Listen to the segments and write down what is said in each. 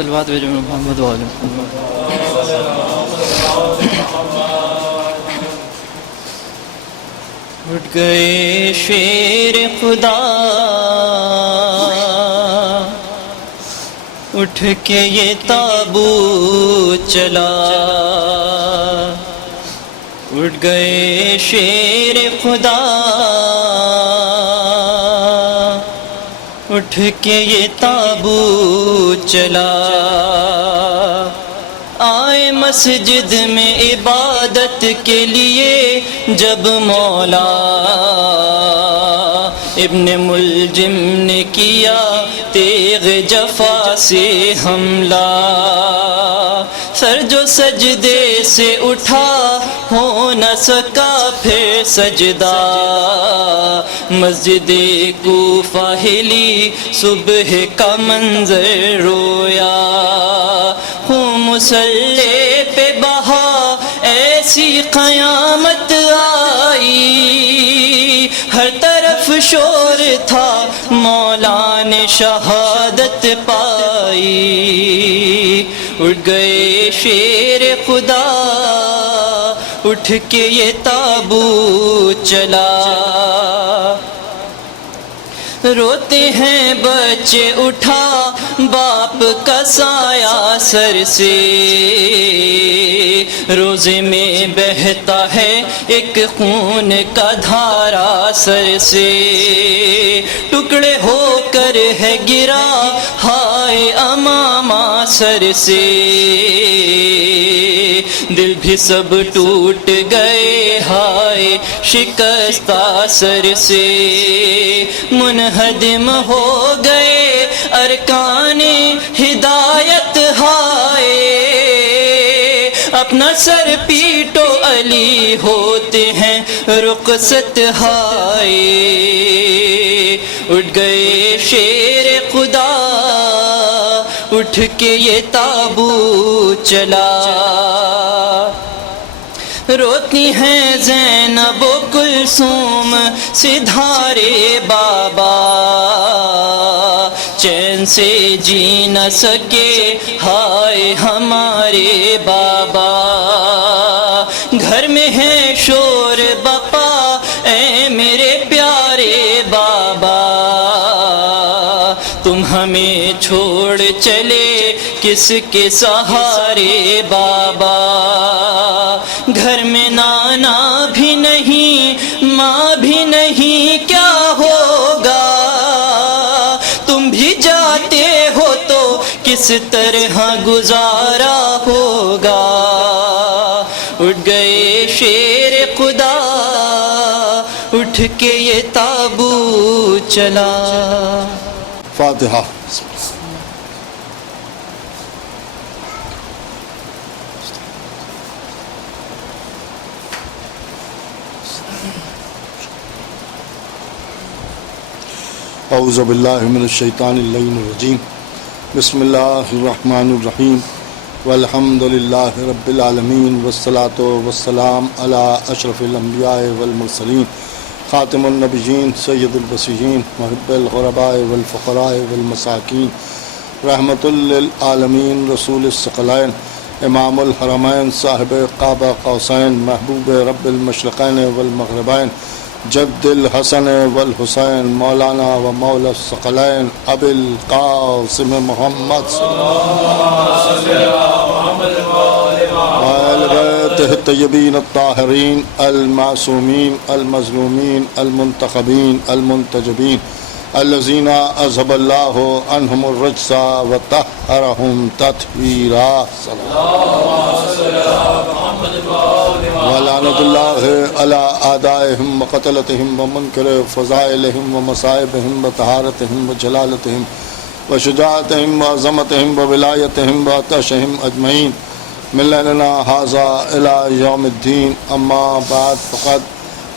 صلوات بھیجو محمد والے اٹھ گئے شیر خدا اٹھ کے یہ تابوت چلا اٹھ گئے شیر خدا اٹھ کے یہ تابوت چلا آئے مسجد میں عبادت کے لیے جب مولا ابن ملجم نے کیا تیغ جفا سے حملہ سر جو سجدے سے اٹھا ہو نہ سکا پھر سجدہ مسجد کوفہ ہلی صبح کا منظر رویا خون مصلی پہ بہا ایسی قیامت آئی ہر طرف شور تھا مولا نے شہادت پائی اٹھ گئے شیر خدا اٹھ کے یہ تابوت چلا روتے ہیں بچے اٹھا باپ کا سایہ سر سے روزے میں بہتا ہے ایک خون کا دھارا سر سے ٹکڑے ہو کر ہے گرا ہائے امامہ سر سے دل بھی سب ٹوٹ گئے ہائے شکستہ سر سے منہدم ہو گئے ارکان ہدایت ہائے اپنا سر پیٹو علی ہوتے ہیں رخصت ہائے اٹھ گئے شیر خدا اٹھ کے یہ تابوت چلا روتی ہیں زینب و کلثوم سدھارے بابا چین سے جی نہ سکے ہائے ہمارے بابا گھر میں ہے شور بپا اے میرے پیارے بابا تم ہمیں چھوڑ چلے کس کے سہارے بابا گھر میں نانا بھی نہیں ماں بھی نہیں کیا ہوگا تم بھی جاتے ہو تو کس طرح گزارا ہوگا اٹھ گئے شیر خدا اٹھ کے یہ تابوت چلا فاتحہ اعوذ باللہ من الشیطان اللعین الرجیم بسم اللہ الرحمن الرحیم والحمد للہ رب العالمین والصلاة والسلام علی اشرف الانبیاء والمرسلین خاتم النبیین سید البشرین محب الغرباء والفقراء والمساکین رحمت للعالمین رسول الثقلین امام الحرمین صاحب قاب قوسین محبوب رب المشرقین والمغربین جد الحسن والحسین مولانا و مولا الثقلین ابی القاسم محمد وآل بیتہ الطیبین الطاہرین المعصومین المظلومین المنتخبین المنتجبین الذین اذهب اللہ عنہم الرجس وطہرہم تطہیرا ولعنۃ اللہ علی اعدائہم وقتلتہم ومنکر فضائلہم ومصائبہم وطہارتہم وجلالتہم وشجاعتہم وعظمتہم وولایتہم وعطشہم اجمعین من لنا ھذا الی یوم الدین اما بعد فقد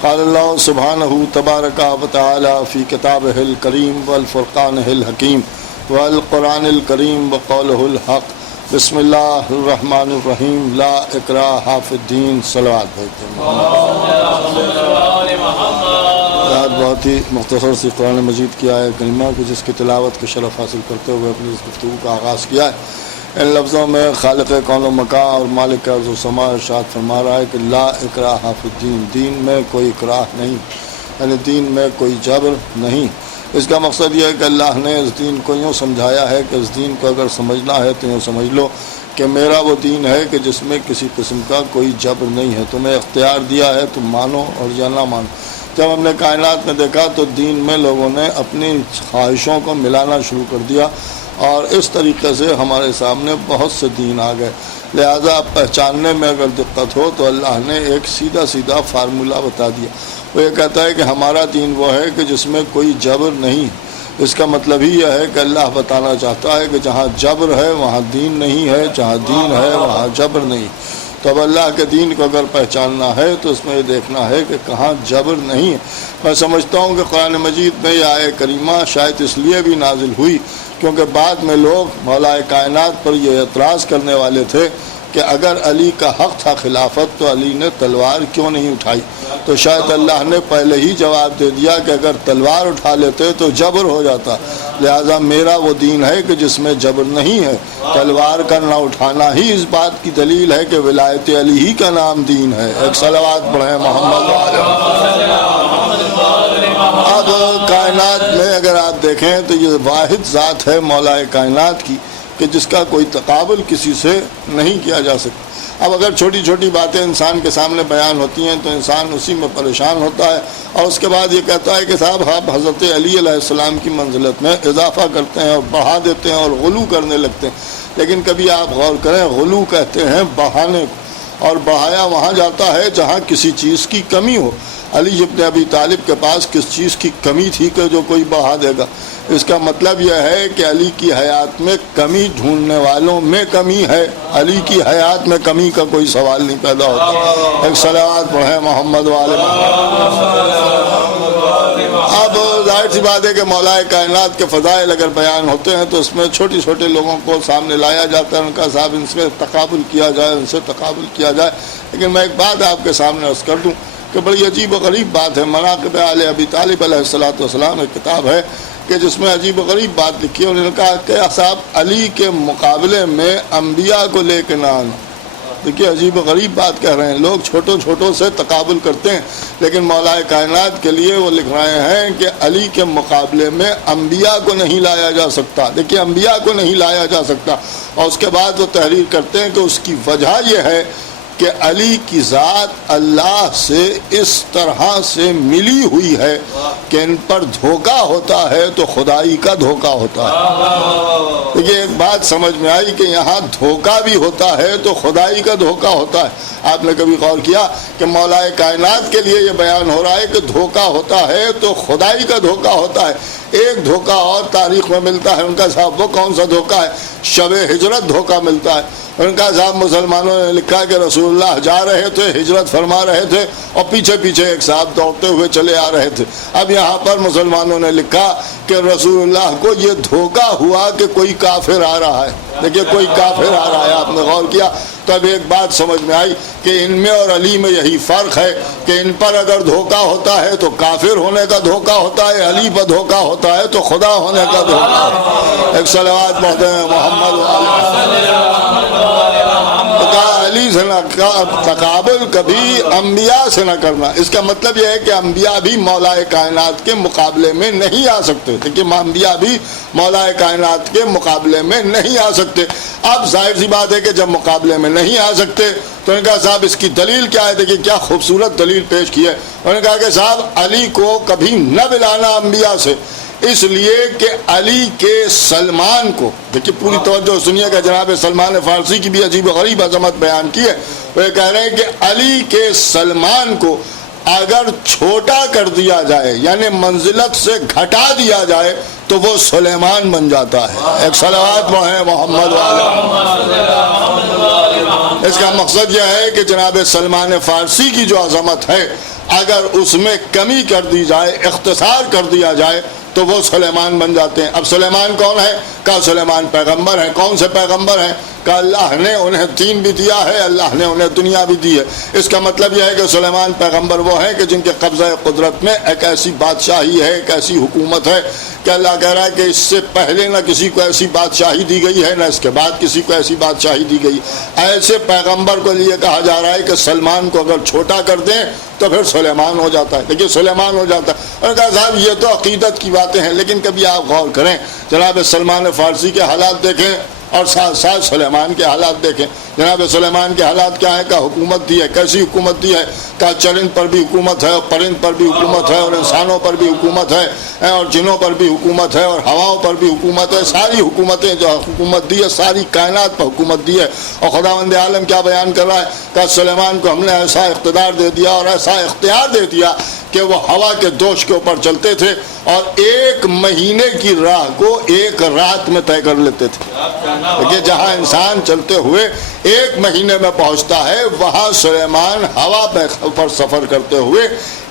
قال اللہ سبحانہ تبارک و تعالی فی کتابہ الکریم والفرقانہ الحکیم والقرآن الکریم وقولہ الحق بسم اللہ الرحمن الرحیم لا اکراہ فی الدین صلوات بھیجتے ہیں آج بہت ہی مختصر سی قرآن مجید کی آیت کریمہ کو جس کی تلاوت کا شرف حاصل کرتے ہوئے اپنی اس گفتگو کا آغاز کیا ہے ان لفظوں میں خالق کون و مکان اور مالک ارض و سما ارشاد فرما رہا ہے کہ لا اکراہ فی الدین، دین میں کوئی اکراہ نہیں، یعنی دین میں کوئی جبر نہیں۔ اس کا مقصد یہ ہے کہ اللہ نے اس دین کو یوں سمجھایا ہے کہ اس دین کو اگر سمجھنا ہے تو یوں سمجھ لو کہ میرا وہ دین ہے کہ جس میں کسی قسم کا کوئی جبر نہیں ہے، تمہیں اختیار دیا ہے تم مانو اور یا نہ مانو۔ جب ہم نے کائنات میں دیکھا تو دین میں لوگوں نے اپنی خواہشوں کو ملانا شروع کر دیا اور اس طریقے سے ہمارے سامنے بہت سے دین آ گئے۔ لہذا پہچاننے میں اگر دقت ہو تو اللہ نے ایک سیدھا سیدھا فارمولہ بتا دیا۔ وہ یہ کہتا ہے کہ ہمارا دین وہ ہے کہ جس میں کوئی جبر نہیں۔ اس کا مطلب ہی یہ ہے کہ اللہ بتانا چاہتا ہے کہ جہاں جبر ہے وہاں دین نہیں ہے، جہاں دین ہے وہاں جبر نہیں۔ تو اب اللہ کے دین کو اگر پہچاننا ہے تو اس میں یہ دیکھنا ہے کہ کہاں جبر نہیں ہے۔ میں سمجھتا ہوں کہ قرآن مجید میں یہ آیہ کریمہ شاید اس لیے بھی نازل ہوئی کیونکہ بعد میں لوگ مولا کائنات پر یہ اعتراض کرنے والے تھے کہ اگر علی کا حق تھا خلافت تو علی نے تلوار کیوں نہیں اٹھائی، تو شاید اللہ نے پہلے ہی جواب دے دیا کہ اگر تلوار اٹھا لیتے تو جبر ہو جاتا، لہذا میرا وہ دین ہے کہ جس میں جبر نہیں ہے۔ تلوار کا نہ اٹھانا ہی اس بات کی دلیل ہے کہ ولایت علی ہی کا نام دین ہے۔ ایک صلوات پڑھیں محمد اب کائنات میں اگر آپ دیکھیں تو یہ واحد ذات ہے مولا کائنات کی کہ جس کا کوئی تقابل کسی سے نہیں کیا جا سکتا۔ اب اگر چھوٹی چھوٹی باتیں انسان کے سامنے بیان ہوتی ہیں تو انسان اسی میں پریشان ہوتا ہے اور اس کے بعد یہ کہتا ہے کہ صاحب آپ حضرت علی علیہ السلام کی منزلت میں اضافہ کرتے ہیں اور بڑھا دیتے ہیں اور غلو کرنے لگتے ہیں۔ لیکن کبھی آپ غور کریں، غلو کہتے ہیں بڑھانے کو، اور بڑھایا وہاں جاتا ہے جہاں کسی چیز کی کمی ہو۔ علی ابن ابی طالب کے پاس کس چیز کی کمی تھی کہ جو کوئی بڑھا دے گا؟ اس کا مطلب یہ ہے کہ علی کی حیات میں کمی ڈھونڈنے والوں میں کمی ہے، علی کی حیات میں کمی کا کوئی سوال نہیں پیدا ہوتا۔ ایک صلوات پڑھیں محمد والے اب ظاہر سی بات ہے کہ مولا کائنات کے فضائل اگر بیان ہوتے ہیں تو اس میں چھوٹے چھوٹے لوگوں کو سامنے لایا جاتا ہے، ان کا صاحب ان سے تقابل کیا جائے، ان سے تقابل کیا جائے۔ لیکن میں ایک بات آپ کے سامنے عرض کر دوں کہ بڑی عجیب و غریب بات ہے۔ مناقب آل ابی طالب علیہ السلام ایک کتاب ہے کہ جس میں عجیب و غریب بات لکھی ہے۔ انہوں نے کہا کہ صاحب علی کے مقابلے میں انبیاء کو لے کے نہ آنا۔ دیکھیے عجیب و غریب بات کہہ رہے ہیں، لوگ چھوٹوں چھوٹوں سے تقابل کرتے ہیں لیکن مولا کائنات کے لیے وہ لکھ رہے ہیں کہ علی کے مقابلے میں انبیاء کو نہیں لایا جا سکتا۔ دیکھیے انبیاء کو نہیں لایا جا سکتا، اور اس کے بعد وہ تحریر کرتے ہیں کہ اس کی وجہ یہ ہے کہ علی کی ذات اللہ سے اس طرح سے ملی ہوئی ہے کہ ان پر دھوکہ ہوتا ہے تو خدائی کا دھوکہ ہوتا ہے۔ دیکھیے ایک بات سمجھ میں آئی کہ یہاں دھوکہ بھی ہوتا ہے تو خدائی کا دھوکہ ہوتا ہے۔ آپ نے کبھی غور کیا کہ مولا کائنات کے لیے یہ بیان ہو رہا ہے کہ دھوکہ ہوتا ہے تو خدائی کا دھوکہ ہوتا ہے۔ ایک دھوکہ اور تاریخ میں ملتا ہے، ان کا صاحب وہ کون سا دھوکہ ہے؟ شب ہجرت دھوکہ ملتا ہے۔ ان کا صاحب مسلمانوں نے لکھا کہ رسول اللہ جا رہے تھے، ہجرت فرما رہے تھے اور پیچھے پیچھے ایک صاحب دوڑتے ہوئے چلے آ رہے تھے۔ اب یہاں پر مسلمانوں نے لکھا کہ رسول اللہ کو یہ دھوکہ ہوا کہ کوئی کافر آ رہا ہے۔ دیکھیے کوئی کافر آ رہا ہے، آپ نے غور کیا؟ تو اب ایک بات سمجھ میں آئی کہ ان میں اور علی میں یہی فرق ہے کہ ان پر اگر دھوکہ ہوتا ہے تو کافر ہونے کا دھوکہ ہوتا ہے، علی پر دھوکہ ہوتا ہے تو خدا ہونے کا دھوکہ ہوتا ہے۔ ایک صلوات پڑھتے ہیں محمد علی سے نہ تقابل کبھی انبیاء سے نہ کرنا۔ اس کا مطلب یہ ہے کہ انبیاء بھی مولا کائنات کے مقابلے میں نہیں آ سکتے۔ دیکھیے انبیاء بھی مولا کائنات کے مقابلے میں نہیں آ سکتے۔ اب ظاہر سی بات ہے کہ جب مقابلے میں نہیں آ سکتے تو انہوں نے کہا صاحب اس کی دلیل کیا ہے؟ دیکھیے کیا خوبصورت دلیل پیش کی ہے۔ انہوں نے کہا کہ صاحب علی کو کبھی نہ ملانا انبیاء سے، اس لیے کہ علی کے سلمان کو، دیکھیے پوری توجہ سنیے گا، جناب سلمان فارسی کی بھی عجیب و غریب عظمت بیان کی ہے۔ وہ یہ کہہ رہے ہیں کہ علی کے سلمان کو اگر چھوٹا کر دیا جائے یعنی منزلت سے گھٹا دیا جائے تو وہ سلیمان بن جاتا ہے۔ ایک صلوات پڑھیں محمد اس کا مقصد یہ ہے کہ جناب سلمان فارسی کی جو عظمت ہے اگر اس میں کمی کر دی جائے، اختصار کر دیا جائے تو وہ سلیمان بن جاتے ہیں۔ اب سلیمان کون ہے؟ کہا سلیمان پیغمبر ہیں۔ کون سے پیغمبر ہیں؟ کہ اللہ نے انہیں دین بھی دیا ہے، اللہ نے انہیں دنیا بھی دی ہے۔ اس کا مطلب یہ ہے کہ سلیمان پیغمبر وہ ہیں کہ جن کے قبضہ قدرت میں ایک ایسی بادشاہی ہے، ایک ایسی حکومت ہے کہ اللہ کہہ رہا ہے کہ اس سے پہلے نہ کسی کو ایسی بادشاہی دی گئی ہے، نہ اس کے بعد کسی کو ایسی بادشاہی دی گئی۔ ایسے پیغمبر کو لیے کہا جا رہا ہے کہ سلمان کو اگر چھوٹا کر دیں تو پھر سلیمان ہو جاتا ہے، لیکن سلیمان ہو جاتا ہے۔ اور کہا صاحب یہ تو عقیدت کی باتیں ہیں، لیکن کبھی آپ غور کریں، جناب سلمان فارسی کے حالات دیکھیں اور ساتھ ساتھ سلیمان کے حالات دیکھیں۔ جناب سلیمان کے حالات کیا ہے؟ کہ حکومت دی ہے، کیسی حکومت دی ہے؟ کہ چرند پر بھی حکومت ہے، اور پرند پر بھی حکومت ہے، اور انسانوں پر بھی حکومت ہے، اور جنوں پر بھی حکومت ہے، اور ہواؤں پر بھی حکومت ہے۔ ساری حکومتیں جو حکومت دی ہے، ساری کائنات پر حکومت دی ہے۔ اور خداوند عالم کیا بیان کر رہا ہے؟ کہ سلیمان کو ہم نے ایسا اقتدار دے دیا اور ایسا اختیار دے دیا کہ وہ ہوا کے دوش کے اوپر چلتے تھے اور 1 مہینے کی راہ کو 1 رات میں طے کر لیتے تھے۔ کہ جہاں انسان چلتے ہوئے 1 مہینے میں پہنچتا ہے، وہاں سلیمان ہوا پر سفر کرتے ہوئے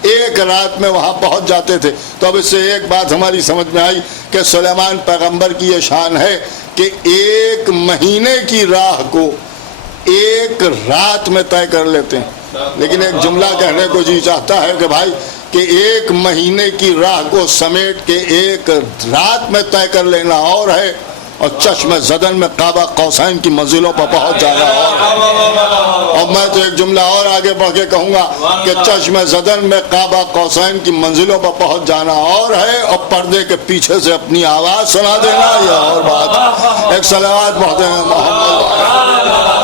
1 رات میں وہاں پہنچ جاتے تھے۔ تو اب اس سے ایک بات ہماری سمجھ میں آئی کہ سلیمان پیغمبر کی یہ شان ہے کہ 1 مہینے کی راہ کو 1 رات میں طے کر لیتے ہیں۔ لیکن ایک جملہ کہنے کو جی چاہتا ہے کہ بھائی کہ 1 مہینے کی راہ کو سمیٹ کے 1 رات میں طے کر لینا اور ہے، اور چشم زدن میں قاب قوسین کی منزلوں پر پہنچ جانا اور میں تو ایک جملہ اور آگے بڑھ کے کہوں گا کہ چشم زدن میں قاب قوسین کی منزلوں پر پہنچ جانا اور ہے، اور پردے کے پیچھے سے اپنی آواز سنا دینا یہ اور بات۔ ایک صلوات پڑھتے ہیں محمد۔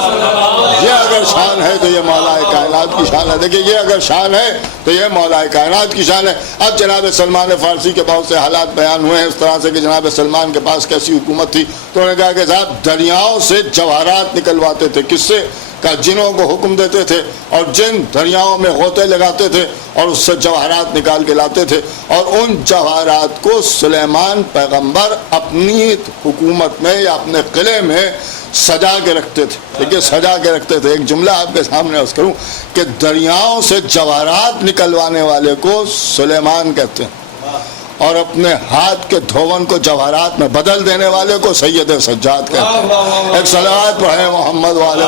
یہ اگر شان ہے تو یہ مولا کائنات کی شان ہے۔ دیکھیں یہ اگر شان ہے تو یہ مولا کائنات کی شان ہے۔ اب جناب سلمان فارسی کے بہت سے حالات بیان ہوئے ہیں اس طرح سے کہ جناب سلمان کے پاس کیسی حکومت تھی۔ تو انہوں نے کہا کہ صاحب دریاؤں سے جواہرات نکلواتے تھے۔ کس سے؟ کہ جنوں کو حکم دیتے تھے اور جن دریاؤں میں غوطے لگاتے تھے اور اس سے جواہرات نکال کے لاتے تھے، اور ان جواہرات کو سلیمان پیغمبر اپنی حکومت میں یا اپنے قلعے میں سجا کے رکھتے تھے۔ دیکھیے سجا کے رکھتے تھے۔ ایک جملہ آپ کے سامنے عرض کروں کہ دریاؤں سے جواہرات نکلوانے والے کو سلیمان کہتے ہیں، اور اپنے ہاتھ کے دھون کو جواہرات میں بدل دینے والے کو سید سجاد کہتے ہیں۔ ایک صلوات پڑھیں محمد والے۔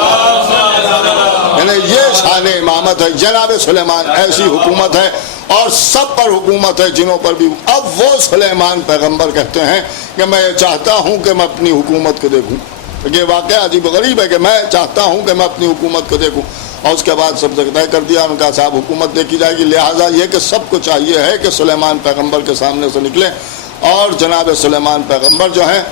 یعنی یہ شان امامت ہے۔ جناب سلیمان ایسی حکومت ہے اور سب پر حکومت ہے، جنوں پر بھی۔ اب وہ سلیمان پیغمبر کہتے ہیں کہ میں یہ چاہتا ہوں کہ میں اپنی حکومت کو دیکھوں۔ یہ واقعہ عجیب غریب ہے کہ میں چاہتا ہوں کہ میں اپنی حکومت کو دیکھوں، اور اس کے بعد سب سے طے کر دیا ان کا صاحب حکومت دیکھی جائے گی۔ لہٰذا یہ کہ سب کو چاہیے ہے کہ سلیمان پیغمبر کے سامنے سے نکلیں، اور جناب سلیمان پیغمبر جو ہیں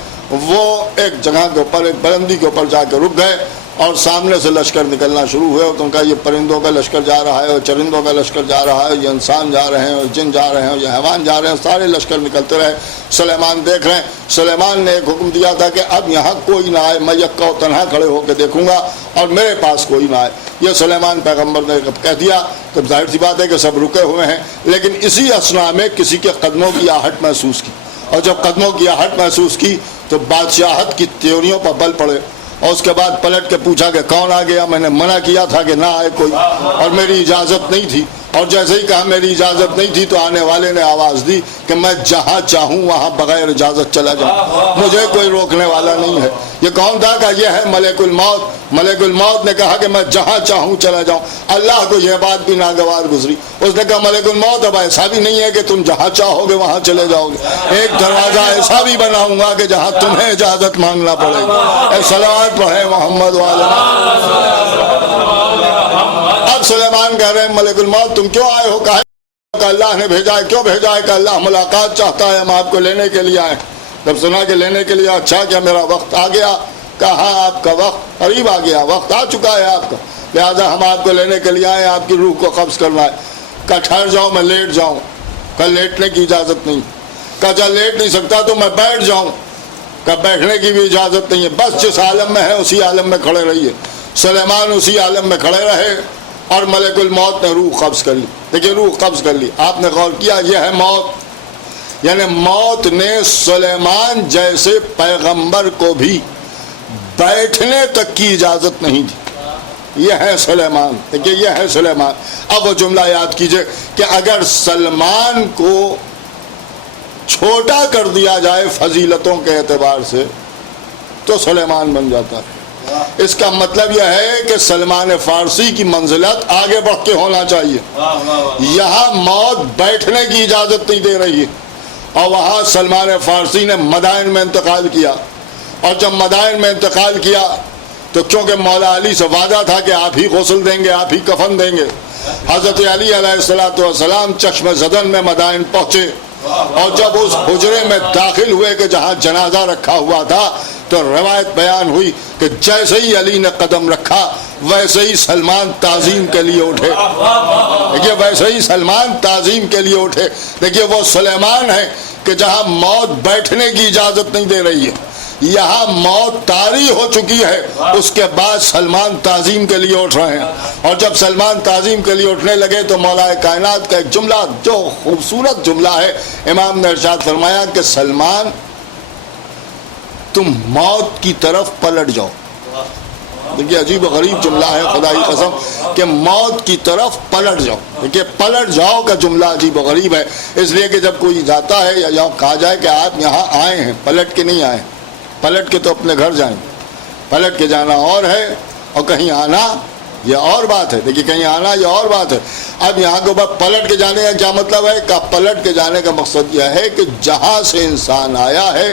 وہ ایک جگہ کے اوپر، ایک بلندی کے اوپر جا کے رک گئے، اور سامنے سے لشکر نکلنا شروع ہوئے۔ تو ان کا یہ پرندوں کا لشکر جا رہا ہے، اور چرندوں کا لشکر جا رہا ہے، یہ انسان جا رہے ہیں، اور جن جا رہے ہیں، یہ حیوان جا رہے ہیں، سارے لشکر نکلتے رہے۔ سلیمان دیکھ رہے ہیں۔ سلیمان نے ایک حکم دیا تھا کہ اب یہاں کوئی نہ آئے، میں یکا و تنہا کھڑے ہو کے دیکھوں گا اور میرے پاس کوئی نہ آئے۔ یہ سلیمان پیغمبر نے کہہ دیا تو ظاہر سی بات ہے کہ سب رکے ہوئے ہیں، لیکن اسی اثنا میں کسی کے قدموں کی آہٹ محسوس کی، اور جب قدموں کی آہٹ محسوس کی تو بادشاہت کی تیوریوں پر بل پڑے، اور اس کے بعد پلٹ کے پوچھا کہ کون آ گیا؟ میں نے منع کیا تھا کہ نہ آئے کوئی، اور میری اجازت نہیں تھی، اور جیسے ہی کہا میری اجازت نہیں تھی تو آنے والے نے آواز دی کہ میں جہاں چاہوں وہاں بغیر اجازت چلا جاؤں، مجھے کوئی روکنے والا نہیں ہے۔ یہ کون تھا؟ کہ یہ ہے ملک الموت۔ ملک الموت نے کہا کہ میں جہاں چاہوں چلا جاؤں۔ اللہ کو یہ بات بھی ناگوار گزری۔ اس نے کہا ملک الموت اب ایسا بھی نہیں ہے کہ تم جہاں چاہو گے وہاں چلے جاؤ گے، ایک دروازہ ایسا بھی بناؤں گا کہ جہاں تمہیں اجازت مانگنا پڑے گا۔ اے صلوات پڑھیں محمد والے۔ اب سلیمان کہہ رہے ہیں ملک الموت تم کیوں آئے ہو؟ کہا کہ اللہ نے بھیجا ہے۔ کیوں بھیجا ہے؟ کہ اللہ ملاقات چاہتا ہے، ہم آپ کو لینے کے لیے آئے۔ جب سنا کہ لینے کے لیے، اچھا کیا میرا وقت آ گیا؟ کہا آپ کا وقت قریب آ گیا، وقت آ چکا ہے آپ کا، لہذا ہم آپ کو لینے کے لیے آئے، آپ کی روح کو قبض کرنا ہے۔ کہا ٹھہر جاؤ میں لیٹ جاؤں۔ کہا لیٹنے کی اجازت نہیں۔ کہا جب لیٹ نہیں سکتا تو میں بیٹھ جاؤں۔ کہا بیٹھنے کی بھی اجازت نہیں ہے، بس جس عالم میں ہے اسی عالم میں کھڑے رہیے۔ سلیمان اسی عالم میں کھڑے رہے اور ملک الموت نے روح قبض کر لی۔ دیکھیے روح قبض کر لی، آپ نے غور کیا یہ ہے موت، یعنی موت نے سلیمان جیسے پیغمبر کو بھی بیٹھنے تک کی اجازت نہیں دی۔ یہ ہے سلیمان، دیکھیے یہ ہے سلیمان۔ اب وہ جملہ یاد کیجئے کہ اگر سلمان کو چھوٹا کر دیا جائے فضیلتوں کے اعتبار سے تو سلیمان بن جاتا ہے، اس کا مطلب یہ ہے کہ سلمان فارسی کی منزلت آگے بڑھ کے ہونا چاہیے. یہاں موت بیٹھنے کی اجازت نہیں دے رہی ہے، اور وہاں سلمان فارسی نے مدائن میں انتقال کیا، اور جب مدائن میں انتقال کیا تو چونکہ مولا علی سے وعدہ تھا کہ آپ ہی غسل دیں گے، آپ ہی کفن دیں گے، حضرت علی علیہ السلام چشم زدن میں مدائن پہنچے، اور جب اس حجرے میں داخل ہوئے کہ جہاں جنازہ رکھا ہوا تھا تو روایت بیان ہوئی کہ جیسے ہی علی نے قدم رکھا ویسے ہی سلمان تعظیم کے لیے اٹھے. دیکھیے ویسے ہی سلمان تعظیم کے لیے اٹھے. دیکھیے وہ سلیمان ہے کہ جہاں موت بیٹھنے کی اجازت نہیں دے رہی ہے، یہاں موت طاری ہو چکی ہے، اس کے بعد سلمان تعظیم کے لیے اٹھ رہے ہیں. اور جب سلمان تعظیم کے لیے اٹھنے لگے تو مولا کائنات کا ایک جملہ جو خوبصورت جملہ ہے، امام نے ارشاد فرمایا کہ سلمان تم موت کی طرف پلٹ جاؤ. دیکھیے عجیب و غریب جملہ ہے، خدا کی قسم، کہ موت کی طرف پلٹ جاؤ. دیکھیے پلٹ جاؤ کا جملہ عجیب و غریب ہے، اس لیے کہ جب کوئی جاتا ہے یا کہا جائے کہ آپ یہاں آئے ہیں، پلٹ کے نہیں آئے، پلٹ کے تو اپنے گھر جائیں. پلٹ کے جانا اور ہے اور کہیں آنا یہ اور بات ہے. دیکھیے کہیں آنا یہ اور بات ہے. اب یہاں کے بعد پلٹ کے جانے کا کیا مطلب ہے کہ پلٹ کے جانے کا مقصد یہ ہے کہ جہاں سے انسان آیا ہے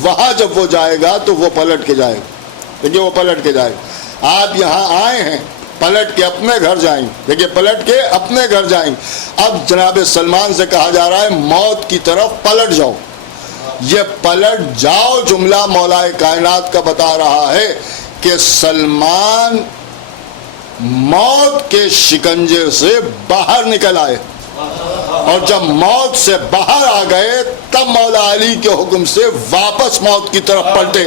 وہاں جب وہ جائے گا تو وہ پلٹ کے جائے گا. دیکھیے وہ پلٹ کے جائے گا. آپ یہاں آئے ہیں، پلٹ کے اپنے گھر جائیں. دیکھیے پلٹ کے اپنے گھر جائیں. اب جناب سلمان سے کہا جا رہا ہے موت کی طرف پلٹ جاؤ. یہ پلٹ جاؤ جملہ مولا کائنات کا بتا رہا ہے کہ سلمان موت کے شکنجے سے باہر نکل آئے، اور جب موت سے باہر آ گئے تب مولا علی کے حکم سے واپس موت کی طرف پلٹے.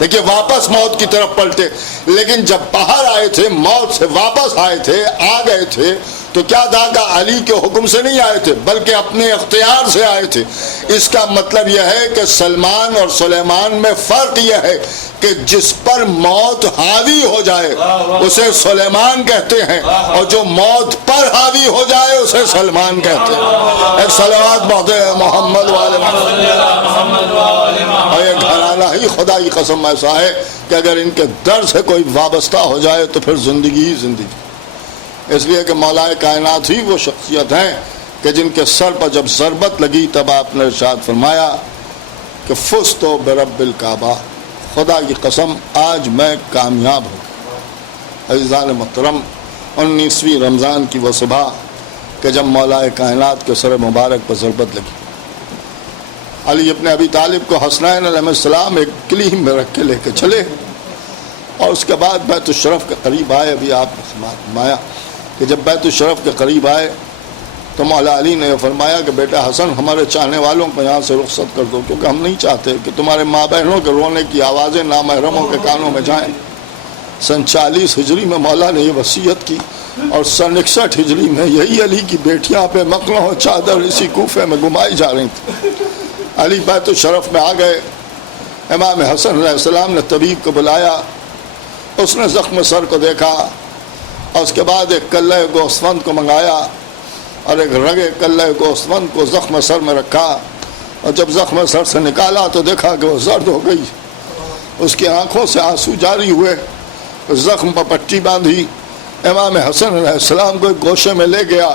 دیکھیے واپس موت کی طرف پلٹے. لیکن جب باہر آئے تھے، موت سے واپس آئے تھے، آ گئے تھے، تو کیا تھا کہ علی کے حکم سے نہیں آئے تھے بلکہ اپنے اختیار سے آئے تھے. اس کا مطلب یہ ہے کہ سلمان اور سلیمان میں فرق یہ ہے کہ جس پر موت حاوی ہو جائے اسے سلیمان کہتے ہیں، اور جو موت پر حاوی ہو جائے اسے سلمان کہتے ہیں. ایک صلوات بہت محمد والے محمد. اور یہ گھرانہ ہی خدا کی قسم ایسا ہے کہ اگر ان کے در سے کوئی وابستہ ہو جائے تو پھر زندگی ہی زندگی. اس لیے کہ مولا کائنات ہی وہ شخصیت ہیں کہ جن کے سر پر جب ضربت لگی تب آپ نے ارشاد فرمایا کہ فزت برب الکعبہ، خدا کی قسم آج میں کامیاب ہوں. عزیزان محترم، 19ویں رمضان کی وہ صبح کہ جب مولا کائنات کے سر مبارک پر ضربت لگی، علی ابن ابی طالب کو حسنین علیہ السلام ایک کلیم میں رکھ کے لے کے چلے، اور اس کے بعد بیت الشرف کے قریب آئے. ابھی آپ نے فرمایا کہ جب بیت الشرف کے قریب آئے تو مولا علی نے فرمایا کہ بیٹا حسن ہمارے چاہنے والوں کو یہاں سے رخصت کر دو، کیونکہ ہم نہیں چاہتے کہ تمہارے ماں بہنوں کے رونے کی آوازیں نامحرموں کے کانوں میں جائیں. سن 40 ہجری میں مولا نے یہ وصیت کی، اور سن 61 ہجری میں یہی علی کی بیٹیاں پہ مقلوں و چادر اسی کوفے میں گمائی جا رہی تھیں. علی بیت الشرف میں آ گئے. امام حسن علیہ السلام نے طبیب کو بلایا، اس نے زخم سر کو دیکھا، اور اس کے بعد ایک کلہ گوسفند کو منگایا اور ایک رگے کلہ گوسفند کو زخم سر میں رکھا، اور جب زخم سر سے نکالا تو دیکھا کہ وہ زرد ہو گئی. اس کی آنکھوں سے آنسو جاری ہوئے. زخم پر پٹی باندھی، امام حسن علیہ السلام کو ایک گوشے میں لے گیا،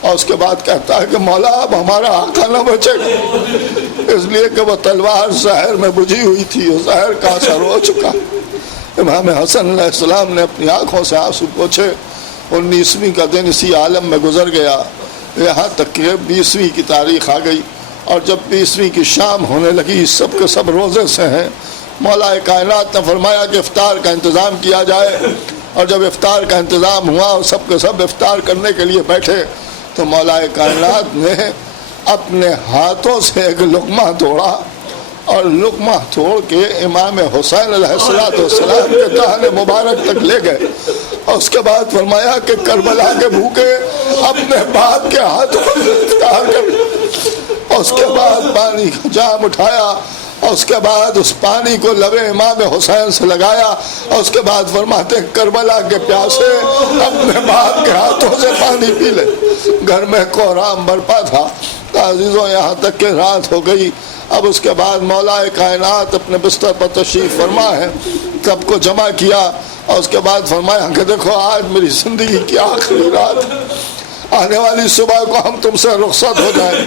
اور اس کے بعد کہتا ہے کہ مولا اب ہمارا آقا نہ بچے گا، اس لیے کہ وہ تلوار زہر میں بجھی ہوئی تھی، وہ زہر کا اثر ہو چکا. امام حسن علیہ السلام نے اپنی آنکھوں سے آنسو پوچھے. 19ویں کا دن اسی عالم میں گزر گیا، یہاں تک کہ 20ویں کی تاریخ آ گئی، اور جب 20ویں کی شام ہونے لگی سب کے سب روزے سے ہیں. مولا کائنات نے فرمایا کہ افطار کا انتظام کیا جائے، اور جب افطار کا انتظام ہوا اور سب کے سب افطار کرنے کے لیے بیٹھے تو مولا کائنات نے اپنے ہاتھوں سے ایک لقمہ توڑا، اور لقمہ توڑ کے امام حسین علیہ السلام کے دہن مبارک تک لے گئے، اور اس کے بعد فرمایا کہ کربلا کے بھوکے اپنے باپ کے ہاتھوں سے افطار کر، اور اس کے بعد پانی کا جام اٹھایا، اور اس کے بعد اس پانی کو لبے امام حسین سے لگایا، اور اس کے بعد فرماتے ہیں کربلا کے پیاسے اپنے باپ کے ہاتھوں سے پانی پی لے. گھر میں کوہرام برپا تھا. عزیزوں یہاں تک کہ رات ہو گئی. اب اس کے بعد مولا کائنات اپنے بستر پر تشریف فرما ہے، سب کو جمع کیا اور اس کے بعد فرمایا کہ دیکھو آج میری زندگی کی آخری رات ہے، آنے والی صبح کو ہم تم سے رخصت ہو جائیں،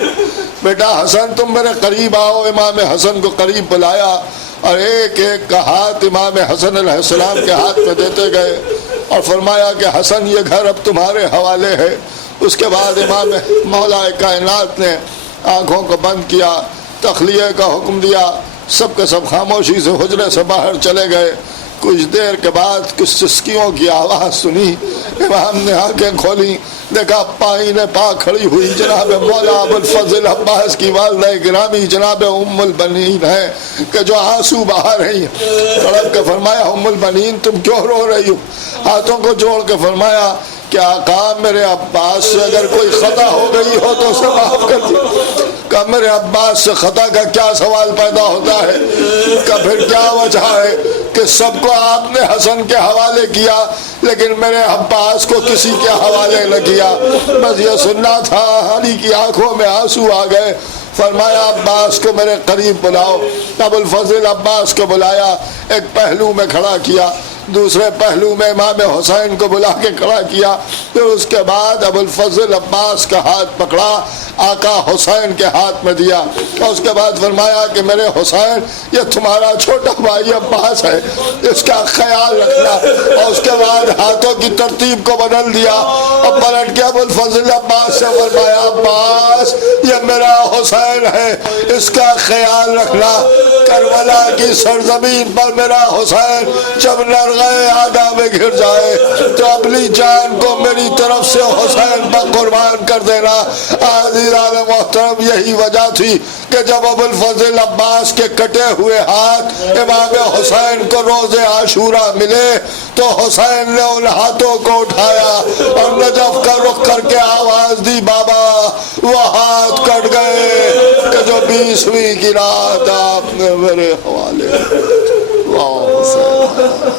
بیٹا حسن تم میرے قریب آؤ۔ امام حسن کو قریب بلایا اور ایک ایک کا ہاتھ امام حسن علیہ السلام کے ہاتھ میں دیتے گئے اور فرمایا کہ حسن یہ گھر اب تمہارے حوالے ہے۔ اس کے بعد امام مولا کائنات نے آنکھوں کو بند کیا، تخلیہ کا حکم دیا، سب کے سب خاموشی سے حجرے سے باہر چلے گئے۔ کچھ دیر کے بعد کچھ سسکیوں کی آواز سنی، امام نے آنکھیں کھولی، دیکھا پائیں پا کھڑی ہوئی جناب مولا ابوالفضل عباس کی والدہ گرامی جناب ام البنین ہے کہ جو آنسو بہا رہی ہیں۔ تڑپ کے فرمایا ام البنین تم کیوں رو رہی ہو؟ ہاتھوں کو جوڑ کے فرمایا کہ آقا میرے عباس سے اگر کوئی خطا ہو گئی ہو تو اسے معاف کر دیجیے۔ کہ میرے عباس سے خطا کا کیا سوال پیدا ہوتا ہے؟ کہ پھر کیا وجہ ہے کہ سب کو آپ نے حسن کے حوالے کیا لیکن میرے عباس کو کسی کے حوالے نہ کیا؟ بس یہ سننا تھا۔ علی کی آنکھوں میں آنسو آ گئے۔ فرمایا عباس کو میرے قریب بلاؤ۔ ابوالفضل عباس کو بلایا، ایک پہلو میں کھڑا کیا، دوسرے پہلو میں امام حسین کو بلا کے کھڑا کیا، پھر اس کے بعد ابوالفضل عباس کا ہاتھ پکڑا، آقا حسین کے ہاتھ میں دیا اور اس کے بعد فرمایا کہ میرے حسین یہ تمہارا چھوٹا بھائی عباس ہے، اس کا خیال رکھنا۔ اور اس کے بعد ہاتھوں کی ترتیب کو بدل دیا اور پلٹ کے ابوالفضل عباس سے فرمایا عباس یہ میرا حسین ہے، اس کا خیال رکھنا۔ کربلا کی سرزمین پر میرا حسین جب نرغے آدھا میں گر جائے تو اپنی جان کو میری طرف سے حسین پر قربان کر دینا۔ عزیزان محترم یہی وجہ تھی کہ جب ابوالفضل عباس کے کٹے ہوئے ہاتھ امام حسین کو روز عاشورہ ملے تو حسین نے ان ہاتھوں کو اٹھایا اور نجف کا رخ کر کے آواز دی بابا وہ ہاتھ کٹ گئے کہ جو 20ویں کی رات آپ نے میرے حوالے۔ واہ حسین